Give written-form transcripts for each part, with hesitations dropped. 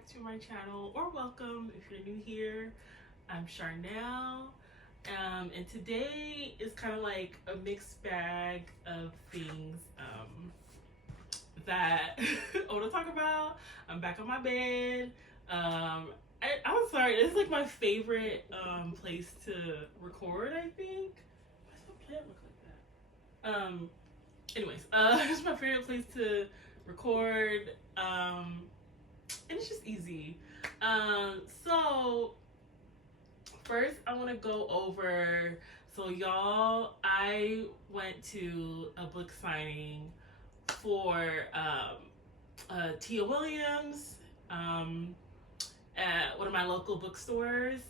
back to my channel, or welcome if you're new here. I'm Charnel, and today is kind of like a mixed bag of things that I want to talk about. I'm back on my bed. I'm sorry, this is like my favorite place to record, I think. Why does the plant look like that? Anyways, it's my favorite place to record, and it's just easy. So first I want to go over, so y'all, I went to a book signing for Tia Williams at one of my local bookstores.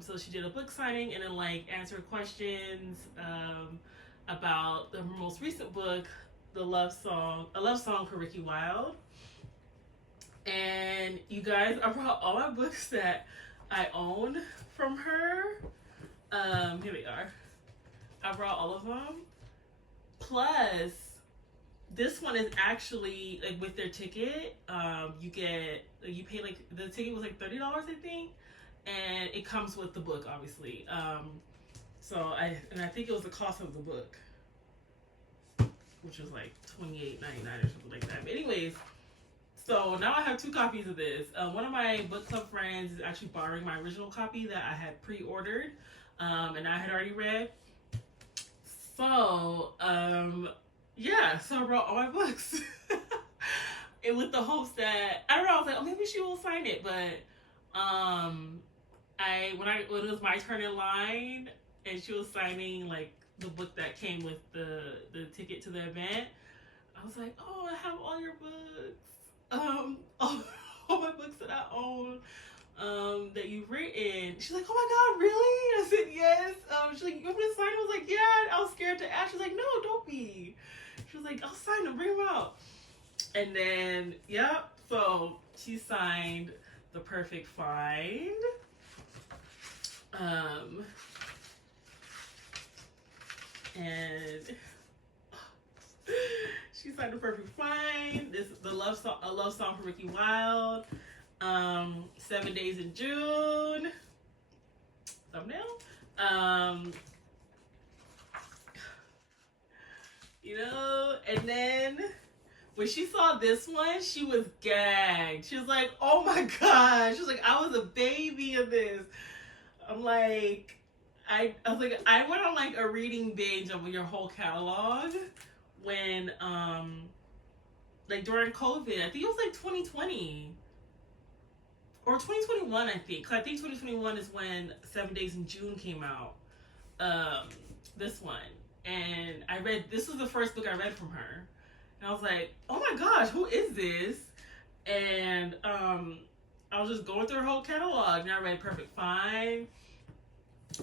So she did a book signing and then like answered questions about the most recent book, A Love Song for Ricky Wilde. And you guys, I brought all my books that I own from her. Here they are. I brought all of them. Plus, this one is actually like with their ticket. You pay like, the ticket was like $30, I think, and it comes with the book, obviously. So I think it was the cost of the book, which was like $28.99 or something like that. But anyways, so now I have two copies of this. One of my book club friends is actually borrowing my original copy that I had pre-ordered, and I had already read. So yeah, so I brought all my books. And with the hopes that, I don't know, I was like, oh, maybe she will sign it. But when it was my turn in line and she was signing like the book that came with the ticket to the event, I was like, oh, I have all your books, all my books that I own, that you've written. She's like, oh my God, really? I said, yes. She's like, you want me to sign them? I was like, yeah. I was scared to ask. She's like, no, don't be. She was like, I'll sign them, bring them out. And then, yep, so she signed The Perfect Find. And she signed The Perfect Find. This is A Love Song for Ricky Wilde. 7 Days in June. Thumbnail. You know, and then when she saw this one, she was gagged. She was like, oh my God. She was like, I was a baby in this. I'm like, I was like, I went on like a reading binge of your whole catalog when, like during COVID. I think it was like 2020 or 2021, I think. 'Cause I think 2021 is when 7 Days in June came out. This one. And this was the first book I read from her. And I was like, oh my gosh, who is this? And I was just going through her whole catalog. And I read Perfect Find,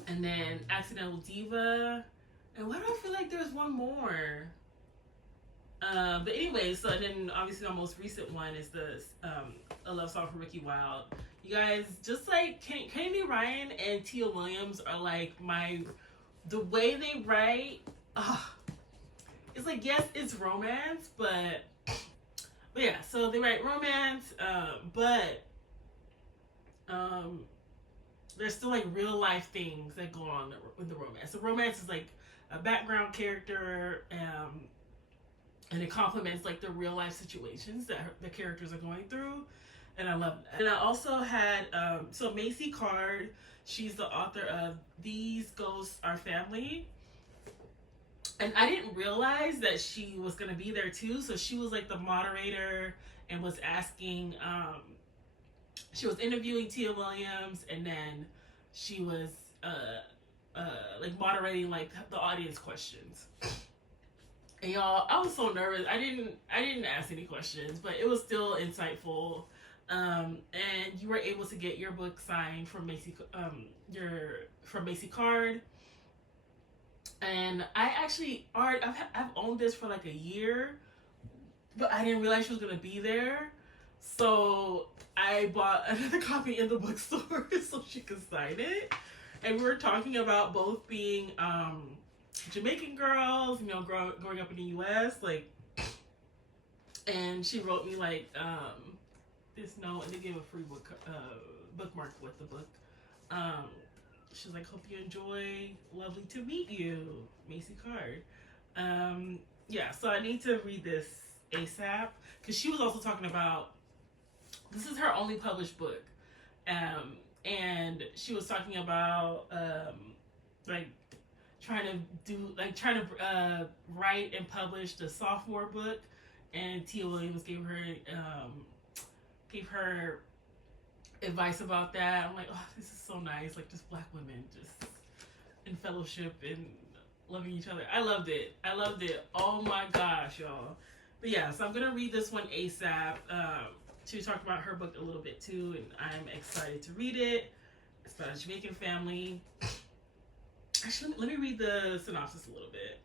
and then Accidental Diva. And why do I feel like there's one more? But anyway, so then obviously my most recent one is the A Love Song for Ricky Wilde. You guys, just like Kennedy Ryan and Tia Williams are like the way they write, it's like, yes, it's romance, but yeah, so they write romance, but there's still like real life things that go on with the romance. The romance is like a background character, and it complements like the real life situations that the characters are going through, and I love that. And I also had so Macy Card, she's the author of These Ghosts Are Family. And I didn't realize that she was going to be there too. So she was like the moderator and was asking, she was interviewing Tia Williams, and then she was like moderating like the audience questions. And y'all, I was so nervous. I didn't ask any questions, but it was still insightful. And you were able to get your book signed from Macy Card. And I actually I've owned this for like a year, but I didn't realize she was gonna be there. So I bought another copy in the bookstore so she could sign it. And we were talking about both being Jamaican girls, you know, growing up in the US, like, and she wrote me like this note, and they gave a free bookmark with the book. She's like, hope you enjoy. Lovely to meet you, Macy Card. Yeah, so I need to read this ASAP because she was also talking about, this is her only published book, and she was talking about like trying to write and publish the sophomore book, and Tia Williams gave her advice about that. I'm like, oh, this is so nice, like just Black women just in fellowship and loving each other. I loved it. Oh my gosh, y'all. But yeah, so I'm gonna read this one ASAP. She talked about her book a little bit too, and I'm excited to read it. It's about a Jamaican family. Actually, let me read the synopsis a little bit.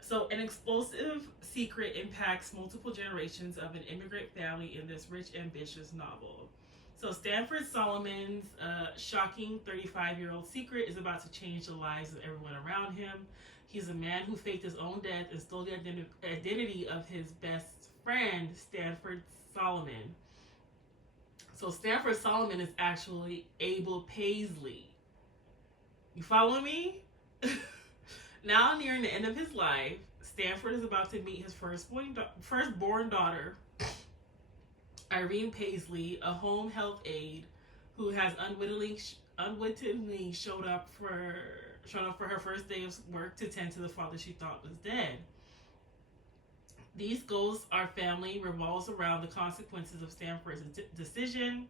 So, an explosive secret impacts multiple generations of an immigrant family in this rich, ambitious novel. So, Stanford Solomon's shocking 35-year-old secret is about to change the lives of everyone around him. He's a man who faked his own death and stole the identity of his best friend, Stanford Solomon. So Stanford Solomon is actually Abel Paisley. You follow me? Now nearing the end of his life, Stanford is about to meet his firstborn daughter, Irene Paisley, a home health aide who has unwittingly showed up for her first day of work to tend to the father she thought was dead. These ghosts, our family, revolves around the consequences of Stanford's decision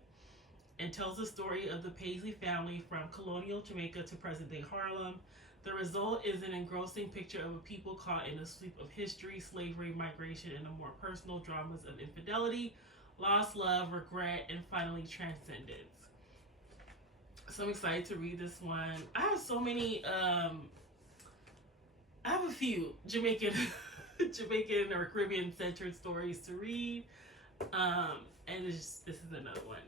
and tells the story of the Paisley family from colonial Jamaica to present-day Harlem. The result is an engrossing picture of a people caught in a sweep of history, slavery, migration, and the more personal dramas of infidelity, lost love, regret, and finally transcendence. So I'm excited to read this one. I have so many, I have a few Jamaican or Caribbean centered stories to read. And this is another one.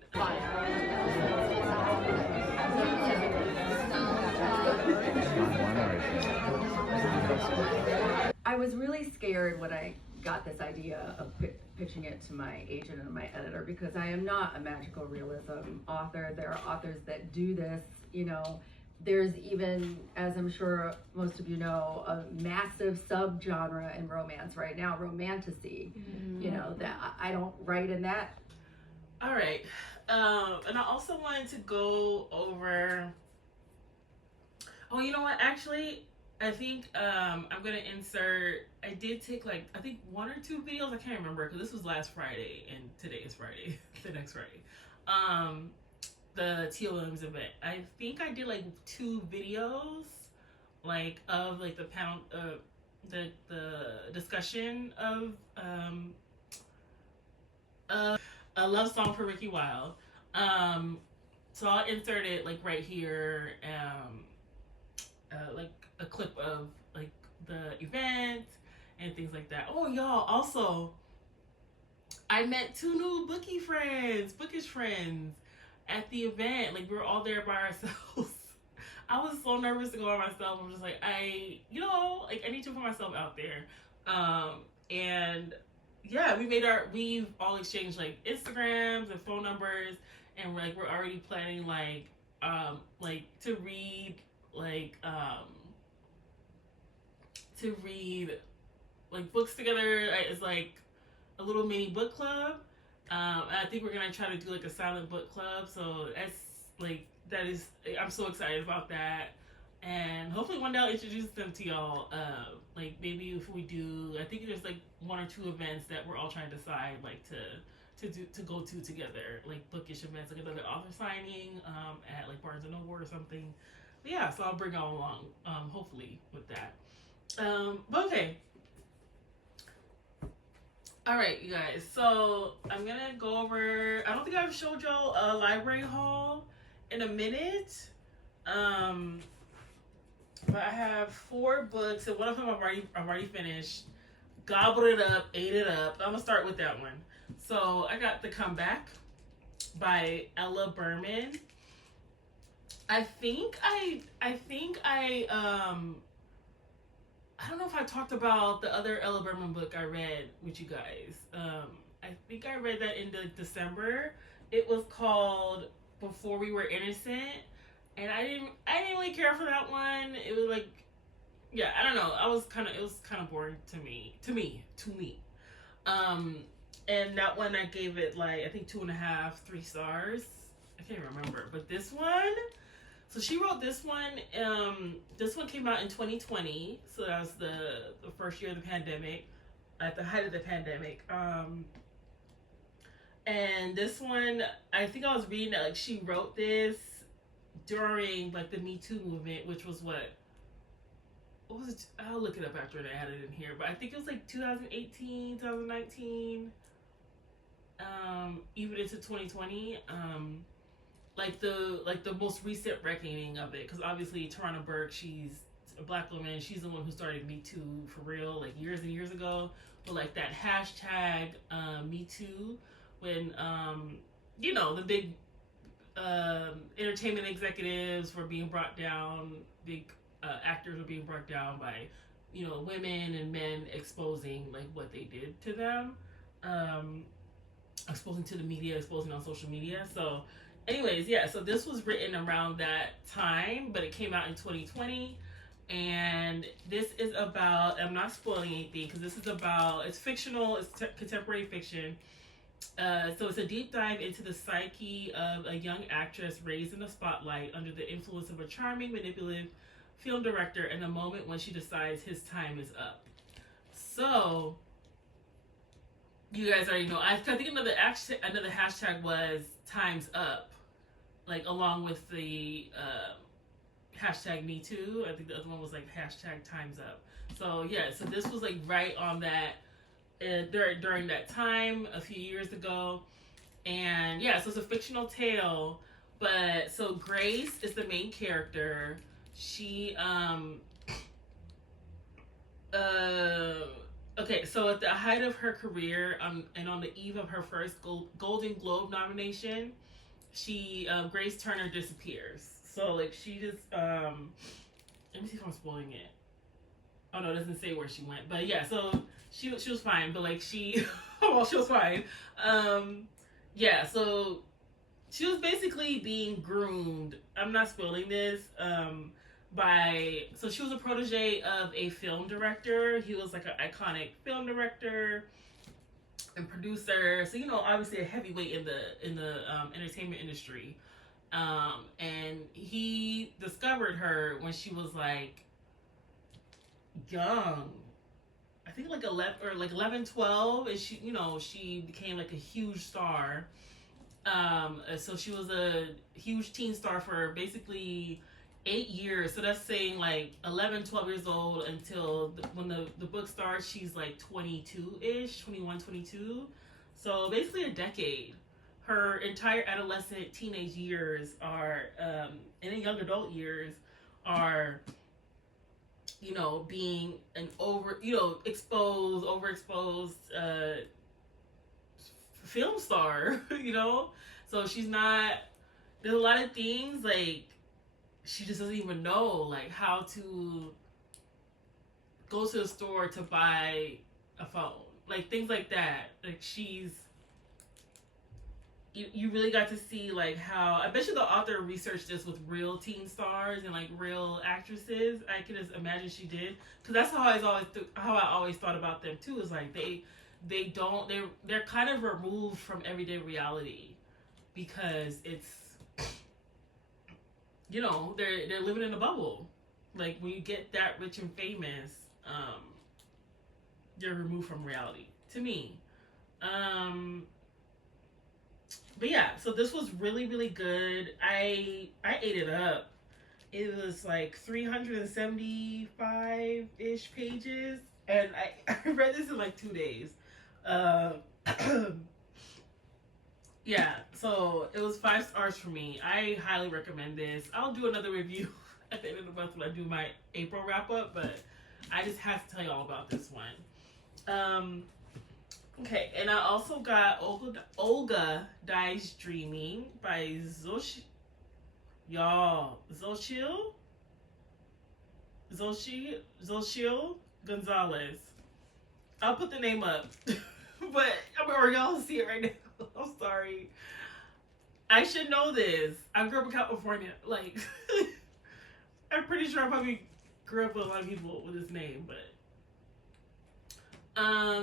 I was really scared when I got this idea of pitching it to my agent and my editor, because I am not a magical realism author. There are authors that do this, you know. There's even, as I'm sure most of you know, a massive subgenre in romance right now, romantasy. Mm-hmm. You know, that I don't write in that. All right. And I also wanted to go over, oh, you know what? Actually, I think I'm going to insert, I did take like, I think 1 or 2 videos. I can't remember because this was last Friday and today is Friday, the next Friday. The Tia Williams event. I think I did like 2 videos, like of like the panel, the discussion of a love song for Ricky Wilde. So I'll insert it like right here, like a clip of like the event and things like that. Oh y'all, also I met 2 new bookish friends at the event. Like we were all there by ourselves. I was so nervous to go by myself. I'm just like, I need to put myself out there. And yeah, we've all exchanged like Instagrams and phone numbers, and we're already planning to read books together. It's like a little mini book club. I think we're gonna try to do like a silent book club. So I'm so excited about that. And hopefully one day I'll introduce them to y'all. Like maybe if we do, I think there's like 1 or 2 events that we're all trying to decide like to go to together, like bookish events, like another author signing at like Barnes and Noble or something. But yeah, so I'll bring y'all along, hopefully with that. But okay. All right, you guys. So I'm gonna go over. I don't think I've showed y'all a library haul in a minute. But I have 4 books, and one of them I've already finished. Gobbled it up, ate it up. I'm gonna start with that one. So I got The Comeback by Ella Berman. I think I I don't know if I talked about the other Ella Berman book I read with you guys. I think I read that in December. It was called Before We Were Innocent, and I didn't really care for that one. It was like, yeah, I don't know. It was kind of boring to me. And that one I gave it like I think 2.5, 3 stars. I can't remember, but this one. So she wrote this one. This one came out in 2020, so that was the first year of the pandemic, at the height of the pandemic. And this one, I think I was reading that like she wrote this during like the Me Too movement, which was what was it? I'll look it up after I added it in here, but I think it was like 2018, 2019, even into 2020. Like the most recent reckoning of it, because obviously Tarana Burke, she's a Black woman. She's the one who started Me Too for real, like years and years ago. But like that hashtag Me Too, when the big entertainment executives were being brought down, big actors were being brought down by women and men exposing like what they did to them, exposing to the media, exposing on social media. So anyways, yeah, so this was written around that time, but it came out in 2020. And this is about, I'm not spoiling anything because this is about, it's fictional, it's contemporary fiction. So it's a deep dive into the psyche of a young actress raised in the spotlight under the influence of a charming, manipulative film director and the moment when she decides his time is up. So, you guys already know, I think another hashtag was time's up, like along with the hashtag Me Too. I think the other one was like hashtag time's up. So yeah, so this was like right on that during that time a few years ago. And yeah, so it's a fictional tale, but so Grace is the main character. She okay, so at the height of her career, and on the eve of her first Golden Globe nomination, Grace Turner disappears. So like she just let me see if I'm spoiling it. Oh no, it doesn't say where she went. But yeah, so she was fine, but like she well, she was fine. Yeah, so she was basically being groomed. I'm not spoiling this. So she was a protege of a film director. He was like an iconic film director and producer. So obviously a heavyweight in the entertainment industry. And he discovered her when she was like young. I think like 11, 12, and she became like a huge star. So she was a huge teen star for basically 8 years. So that's saying like 11, 12 years old until when the book starts, she's like 22-ish, 21, 22. So basically a decade. Her entire adolescent, teenage years are, and in young adult years are, being an overexposed film star, So she's not, there's a lot of things like she just doesn't even know like how to go to the store to buy a phone, like things like that. Like you really got to see like how, I bet you the author researched this with real teen stars and like real actresses. I can just imagine she did, because that's how I always thought about them too. Is like they're kind of removed from everyday reality because it's they're living in a bubble. Like when you get that rich and famous, you're removed from reality. To me. But yeah, so this was really, really good. I ate it up. It was like 375-ish pages, and I read this in like 2 days. Yeah, so it was 5 stars for me. I highly recommend this. I'll do another review at the end of the month when I do my April wrap up, but I just have to tell y'all about this one. Okay, and I also got Olga D Dreaming by Xochitl. Gonzalez. I'll put the name up. But, or y'all see it right now. I'm sorry. I should know this. I grew up in California. Like, I'm pretty sure I probably grew up with a lot of people with this name, but.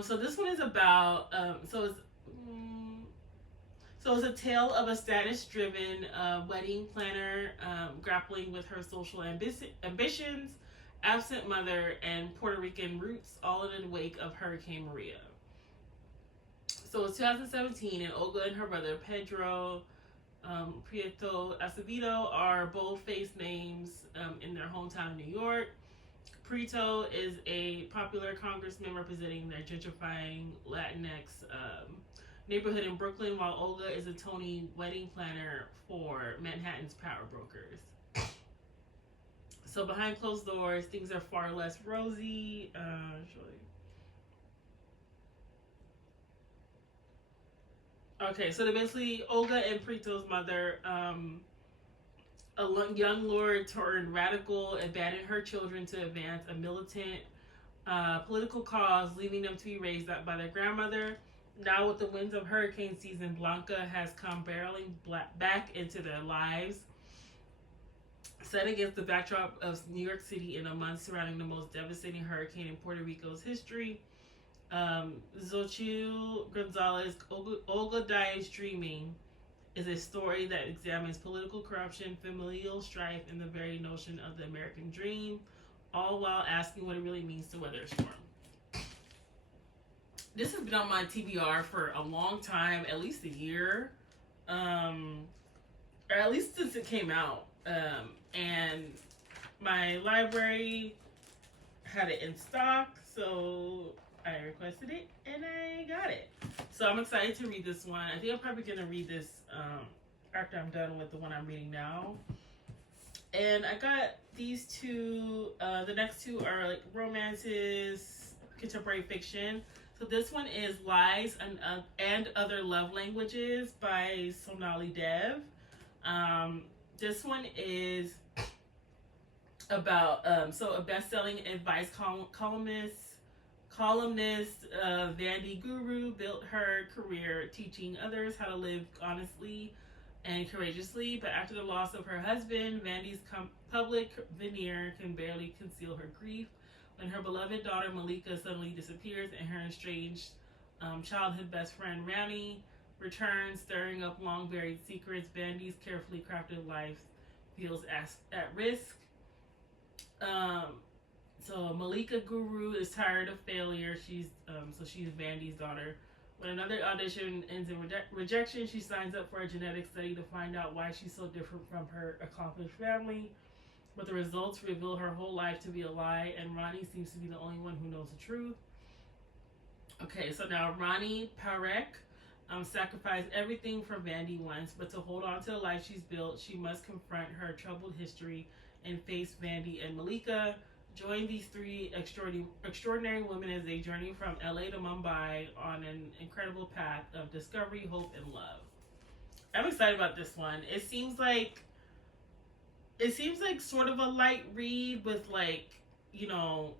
So this one is about, so it's a tale of a status-driven wedding planner grappling with her social ambitions, absent mother, and Puerto Rican roots, all in the wake of Hurricane Maria. So it's 2017, and Olga and her brother Pedro Prieto Acevedo are bold-faced names in their hometown of New York. Prieto is a popular congressman representing their gentrifying Latinx neighborhood in Brooklyn, while Olga is a Tony wedding planner for Manhattan's power brokers. So behind closed doors, things are far less rosy. Okay, so basically Olga and Prieto's mother, a young lord turned radical, abandoned her children to advance a militant political cause, leaving them to be raised up by their grandmother. Now, with the winds of hurricane season, Blanca has come barreling back into their lives. Set against the backdrop of New York City in a month surrounding the most devastating hurricane in Puerto Rico's history, Xochitl Gonzalez, Olga D Dreaming, is a story that examines political corruption, familial strife, and the very notion of the American dream, all while asking what it really means to weather a storm. This has been on my TBR for a long time, at least a year, or at least since it came out. And my library had it in stock, so I requested it and I got it. So I'm excited to read this one. I think I'm probably going to read this after I'm done with the one I'm reading now. And I got these two. The next two are like romances, contemporary fiction. So this one is Lies and Other Love Languages by Sonali Dev. This one is about a best-selling advice columnist, Vandy Guru built her career teaching others how to live honestly and courageously. But after the loss of her husband, Vandy's public veneer can barely conceal her grief. When her beloved daughter Malika suddenly disappears and her estranged childhood best friend Rani returns, stirring up long-buried secrets, Vandy's carefully crafted life feels at risk. So Malika Guru is tired of failure. She's Vandy's daughter. When another audition ends in rejection, she signs up for a genetic study to find out why she's so different from her accomplished family. But the results reveal her whole life to be a lie, and Rani seems to be the only one who knows the truth. Okay, so now Rani Parekh sacrificed everything for Vandy once, but to hold on to the life she's built, she must confront her troubled history and face Vandy and Malika. Join these three extraordinary women as they journey from LA to Mumbai on an incredible path of discovery, hope, and love. I'm excited about this one. It seems like sort of a light read with like, you know,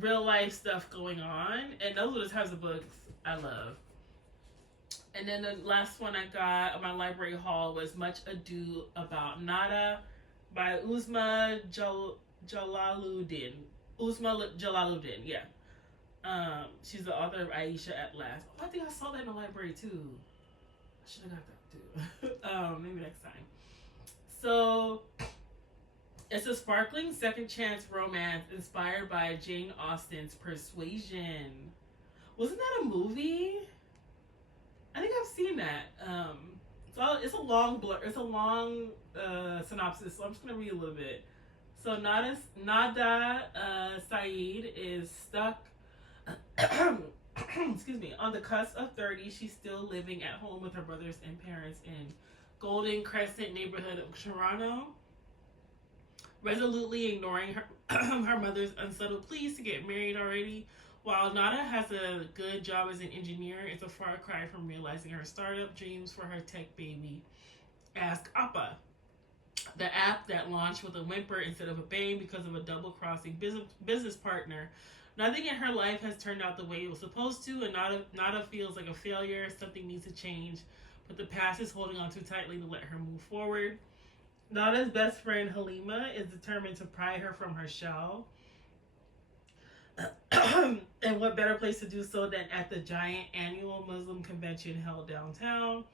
real life stuff going on. And those are the types of books I love. And then the last one I got on my library haul was Much Ado About Nada by Uzma Jalaluddin. Yeah. She's the author of Aisha at Last. Oh, I think I saw that in the library too. I should have got that too. Maybe next time. So, it's a sparkling second chance romance inspired by Jane Austen's Persuasion. Wasn't that a movie? I think I've seen that. It's a long synopsis, so I'm just gonna read a little bit. So Nada Saeed is stuck excuse me, on the cusp of 30. She's still living at home with her brothers and parents in Golden Crescent neighborhood of Toronto, resolutely ignoring her mother's unsettled pleas to get married already. While Nada has a good job as an engineer, it's a far cry from realizing her startup dreams for her tech baby, Ask Appa. The app that launched with a whimper instead of a bang because of a double-crossing business partner. Nothing in her life has turned out the way it was supposed to, and Nada feels like a failure. Something needs to change, but the past is holding on too tightly to let her move forward. Nada's best friend Halima is determined to pry her from her shell. And what better place to do so than at the giant annual Muslim convention held downtown,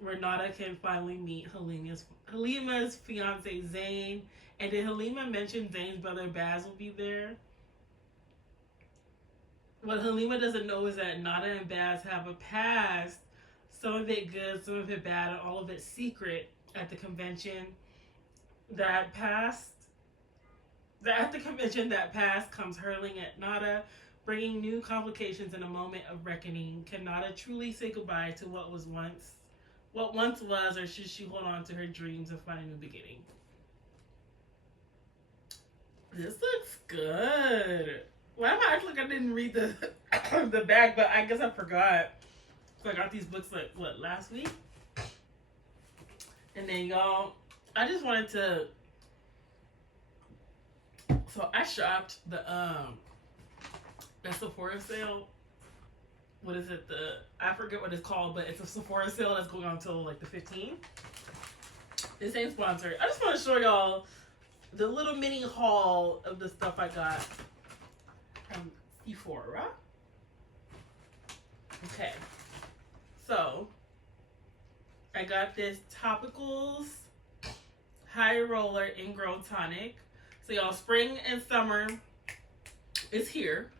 where Nada can finally meet Halima's fiance Zayn. And did Halima mention Zayn's brother Baz will be there? What Halima doesn't know is that Nada and Baz have a past, some of it good, some of it bad, and all of it secret at the convention. That past comes hurling at Nada, bringing new complications in a moment of reckoning. Can Nada truly say goodbye to what once was, or should she hold on to her dreams and find a new beginning? This looks good. Why am I acting like I didn't read the the bag? But I guess I forgot. So I got these books last week, and then y'all, I just wanted to. So I shopped the Sephora sale. What is it? I forget what it's called, but it's a Sephora sale that's going on until like the 15th. This ain't sponsored. I just want to show y'all the little mini haul of the stuff I got from Sephora. Okay, so I got this Topicals High Roller Ingrown Tonic. So y'all, spring and summer is here,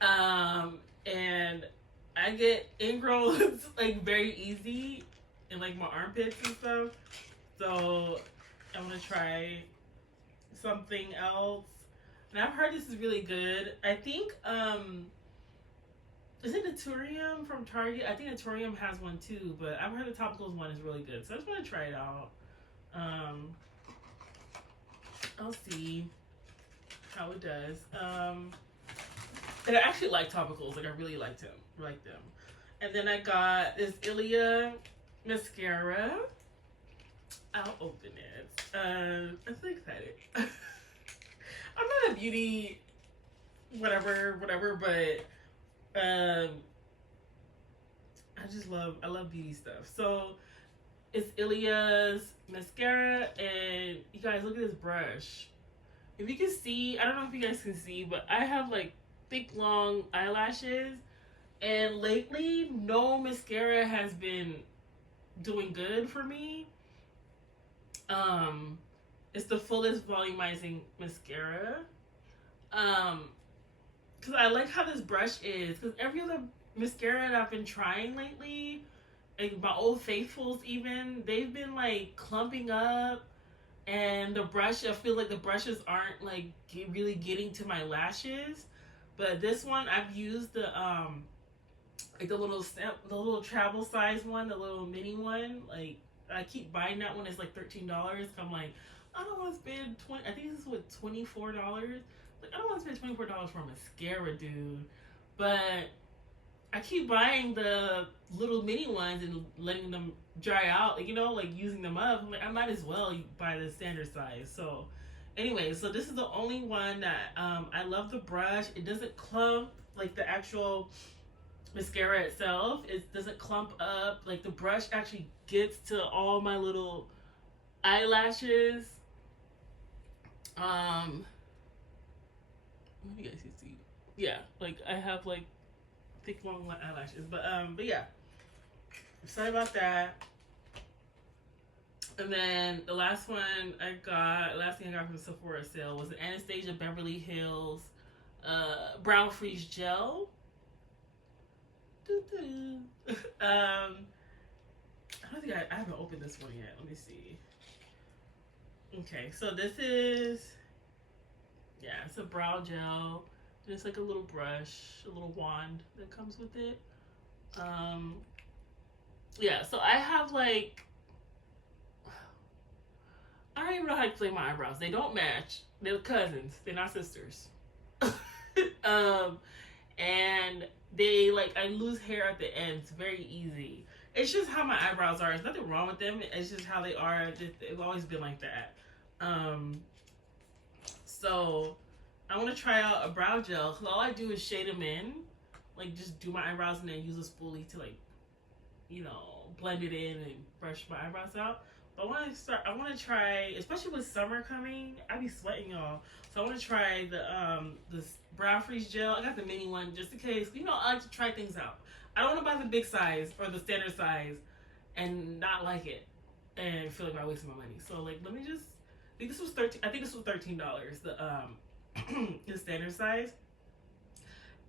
and I get ingrowns like very easy in like my armpits and stuff. So I'm gonna try something else, and I've heard this is really good. I think is it Naturium from Target? I think Naturium has one too, but I've heard the Topicals one is really good. So I just want to try it out. I'll see how it does. And I actually like Topicals. Like I really like them. And then I got this Ilia mascara. I'll open it. I'm so excited. I'm not a beauty whatever, but I love beauty stuff. So it's Ilia's mascara, and you guys, look at this brush. If you can see, I don't know if you guys can see, but I have like thick, long eyelashes, and lately no mascara has been doing good for me. It's the Fullest Volumizing Mascara. Because I like how this brush is, because every other mascara that I've been trying lately, like my Old Faithfuls even, they've been like clumping up, and the brush, I feel like the brushes aren't like really getting to my lashes. But this one, I've used the like the little travel size one, the little mini one. Like I keep buying that one. It's like $13. I'm like, I don't want to spend I think this is what, $24. Like I don't want to spend $24 for a mascara, dude. But I keep buying the little mini ones and letting them dry out, like, you know, like using them up. I'm like, I might as well buy the standard size. So anyway, so this is the only one that I love the brush. It doesn't clump like the actual mascara itself. It doesn't clump up. Like the brush actually gets to all my little eyelashes. I don't know if you guys can see. Yeah, like I have like thick, long eyelashes, but yeah. Sorry about that. And then the last thing I got from the Sephora sale was the Anastasia Beverly Hills Brow Freeze Gel. I don't think I haven't opened this one yet. Let me see. Okay, so this is, yeah, it's a brow gel. It's like a little brush, a little wand that comes with it. Yeah, so I have like, I don't even know how to explain my eyebrows. They don't match. They're cousins. They're not sisters. And they like, I lose hair at the ends very easy. It's just how my eyebrows are. There's nothing wrong with them. It's just how they are. They've always been like that. So I want to try out a brow gel because all I do is shade them in, like just do my eyebrows and then use a spoolie to like, you know, blend it in and brush my eyebrows out. But I want to try, especially with summer coming, I be sweating, y'all. So I want to try this brow freeze gel. I got the mini one just in case. You know, I like to try things out. I don't want to buy the big size or the standard size and not like it and feel like I'm wasting my money. So like, let me just. I think this was $13. The standard size.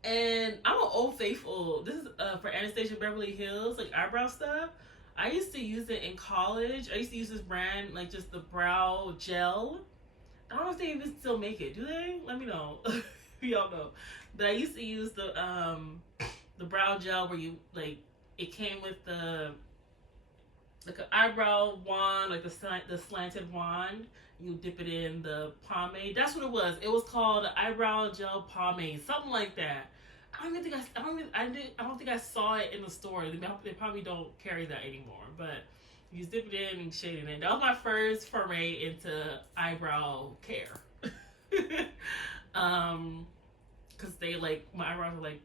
And I'm an old faithful. This is for Anastasia Beverly Hills, like eyebrow stuff. I used to use it in college. I used to use this brand, like just the brow gel. I don't know if they even still make it. Do they? Let me know. Y'all know. But I used to use the brow gel where you like it came with the like an eyebrow wand, like the slanted wand. You dip it in the pomade. That's what it was. It was called eyebrow gel pomade, something like that. I don't think I saw it in the store. They probably don't carry that anymore. But you just dip it in and shade it in. That was my first foray into eyebrow care. Cause they like my eyebrows are like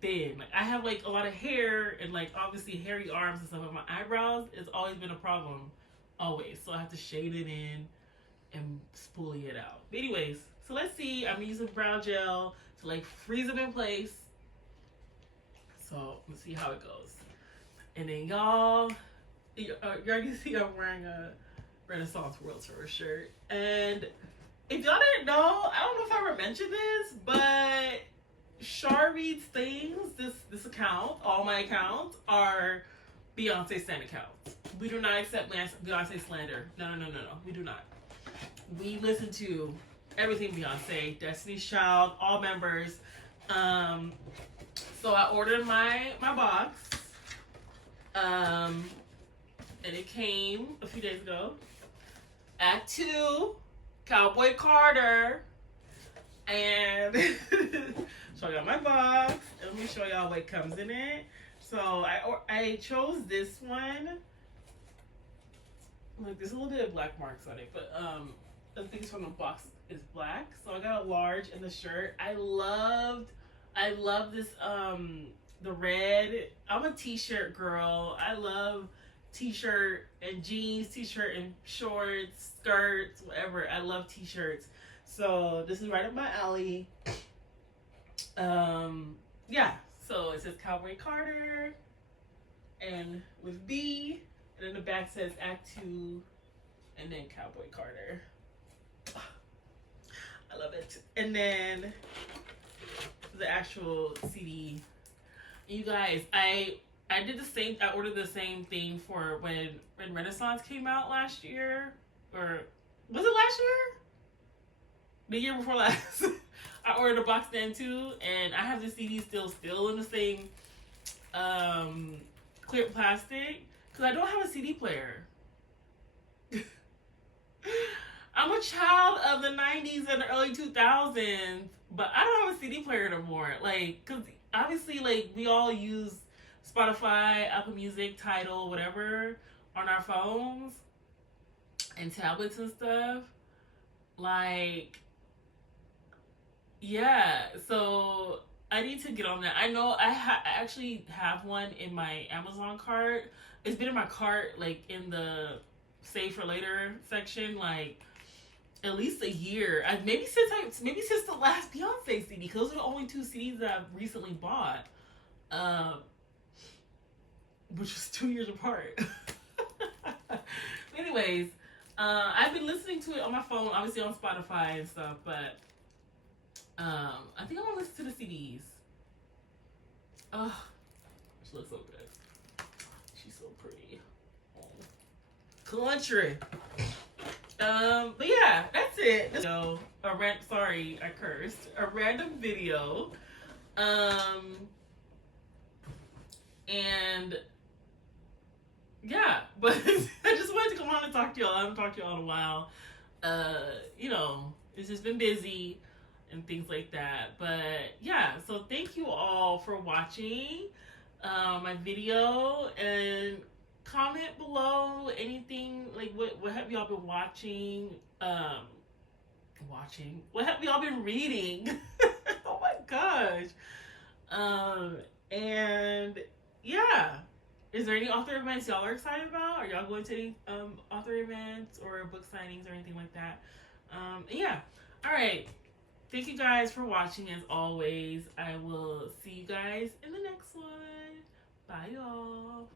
thin. Like I have like a lot of hair and like obviously hairy arms and stuff. But my eyebrows has always been a problem, always. So I have to shade it in and spoolie it out. But anyways, so let's see. I'm using brow gel to like freeze them in place. So let's see how it goes. And then y'all, you already see I'm wearing a Renaissance World Tour shirt. And if y'all didn't know, I don't know if I ever mentioned this, but Shar Reads Things, this account, all my accounts are Beyonce stan accounts. We do not accept Beyonce slander. No. We do not. We listen to everything Beyonce, Destiny's Child, all members. So I ordered my box. And it came a few days ago. Act 2, Cowboy Carter. And so I got my box. And let me show y'all what comes in it. So I chose this one. Like there's a little bit of black marks on it, but I think it's from the box is black. So I got a large in the shirt. I love this the red. I'm a t-shirt girl. I love t-shirt and jeans, t-shirt and shorts, skirts, whatever. I love t-shirts. So this is right up my alley. Yeah. So it says Cowboy Carter and with B. And then the back says Act 2 and then Cowboy Carter. I love it. And then the actual CD. You guys, I did the same. I ordered the same thing for when Renaissance came out last year, or was it last year? The year before last. I ordered a box then too, and I have the CD still in the same clear plastic because I don't have a CD player. I'm a child of the 90s and the early 2000s, but I don't have a CD player anymore. Like, because obviously, like, we all use Spotify, Apple Music, Tidal, whatever, on our phones and tablets and stuff. Like, yeah, so I need to get on that. I know I actually have one in my Amazon cart. It's been in my cart, like, in the save for later section, like, at least a year. Maybe since the last Beyonce CD, because those are the only 2 CDs that I've recently bought, which was 2 years apart. Anyways, I've been listening to it on my phone, obviously on Spotify and stuff, but I think I'm gonna listen to the CDs. Oh, she looks so good. She's so pretty. Oh. Country. But yeah, that's it. Sorry, I cursed. A random video. And yeah, but I just wanted to come on and talk to y'all. I haven't talked to y'all in a while. You know, it's just been busy and things like that. But yeah, so thank you all for watching my video, and comment below anything, like what have y'all been watching? What have y'all been reading? Oh my gosh. And yeah. Is there any author events y'all are excited about? Are y'all going to any author events or book signings or anything like that? Yeah. All right. Thank you guys for watching as always. I will see you guys in the next one. Bye, y'all.